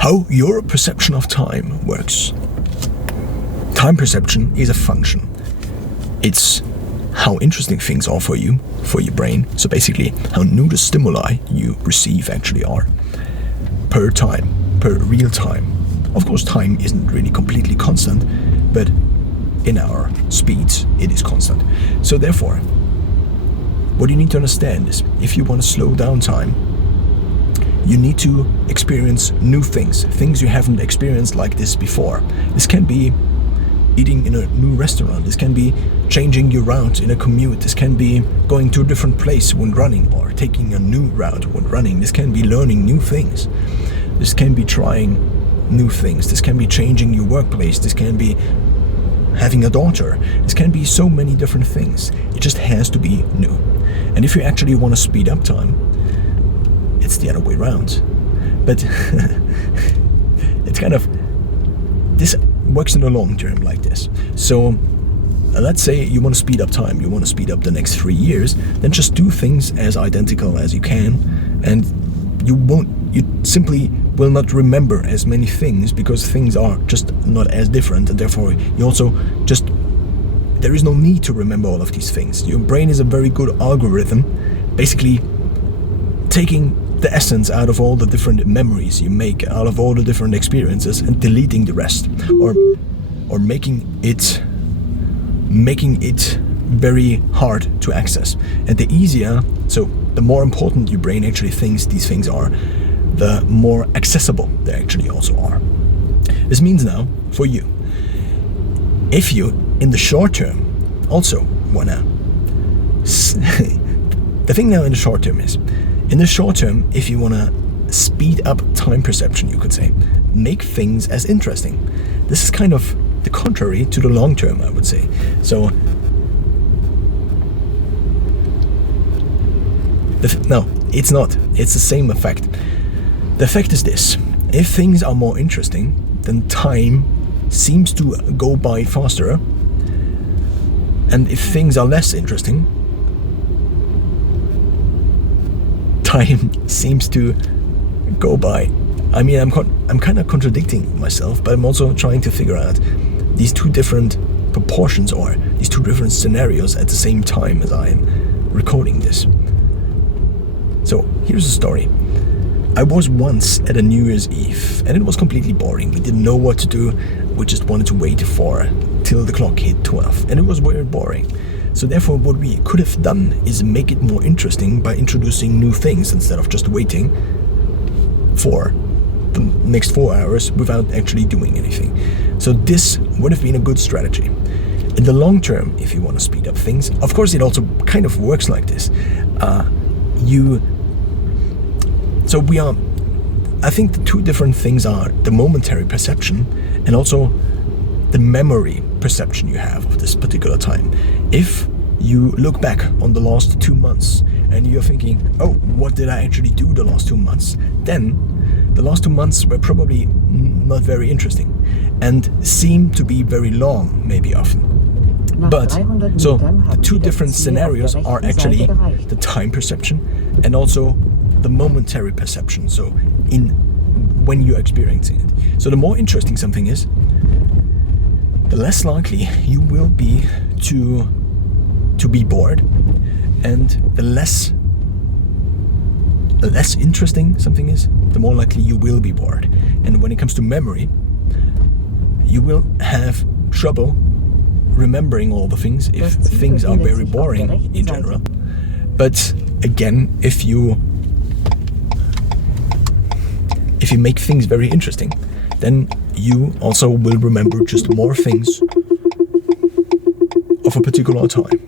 how your perception of time works. Time perception is a function. It's how interesting things are for you, for your brain. So basically, how new the stimuli you receive actually are. Per real time. Of course, time isn't really completely constant, but in our speeds, it is constant. So therefore, what you need to understand is, if you want to slow down time, you need to experience new things you haven't experienced like this before. This can be eating in a new restaurant. This can be changing your route in a commute. This can be going to a different place when running, or taking a new route when running. This can be learning new things. This can be trying new things. This can be changing your workplace. This can be having a daughter. This can be so many different things. It just has to be new. And if you actually want to speed up time, it's the other way around. But it's kind of, this works in the long term like this. So let's say you want to speed up time, you want to speed up the next 3 years, then just do things as identical as you can, and you simply will not remember as many things, because things are just not as different, and therefore you also just, there is no need to remember all of these things. Your brain is a very good algorithm, basically taking the essence out of all the different memories you make, out of all the different experiences, and deleting the rest, or making it very hard to access. And the easier, so the more important your brain actually thinks these things are, the more accessible they actually also are. This means now, for you, if you in the short term also wanna the thing now in the short term is, in the short term, if you want to speed up time perception, you could say, make things as interesting. This is kind of the contrary to the long term, I would say. So, no, it's not. It's the same effect. The effect is this. If things are more interesting, then time seems to go by faster. And if things are less interesting, time seems to go by. I mean, I'm kind of contradicting myself, but I'm also trying to figure out these two different proportions, or these two different scenarios at the same time as I am recording this. So here's the story. I was once at a New Year's Eve, and it was completely boring. We didn't know what to do. We just wanted to wait till the clock hit 12, and it was very boring. So therefore, what we could have done is make it more interesting by introducing new things, instead of just waiting for the next 4 hours without actually doing anything. So this would have been a good strategy. In the long term, if you want to speed up things, of course it also kind of works like this. I think the two different things are the momentary perception and also the memory perception you have of this particular time. If you look back on the last 2 months and you're thinking, oh, what did I actually do the last 2 months? Then the last 2 months were probably not very interesting and seem to be very long, maybe often. But, so the two different scenarios are actually the time perception and also the momentary perception, so when you're experiencing it. So the more interesting something is, the less likely you will be to be bored, and the less interesting something is, the more likely you will be bored. And when it comes to memory, you will have trouble remembering all the things if things are very boring in general. But again, if you make things very interesting, then you also will remember just more things of a particular time.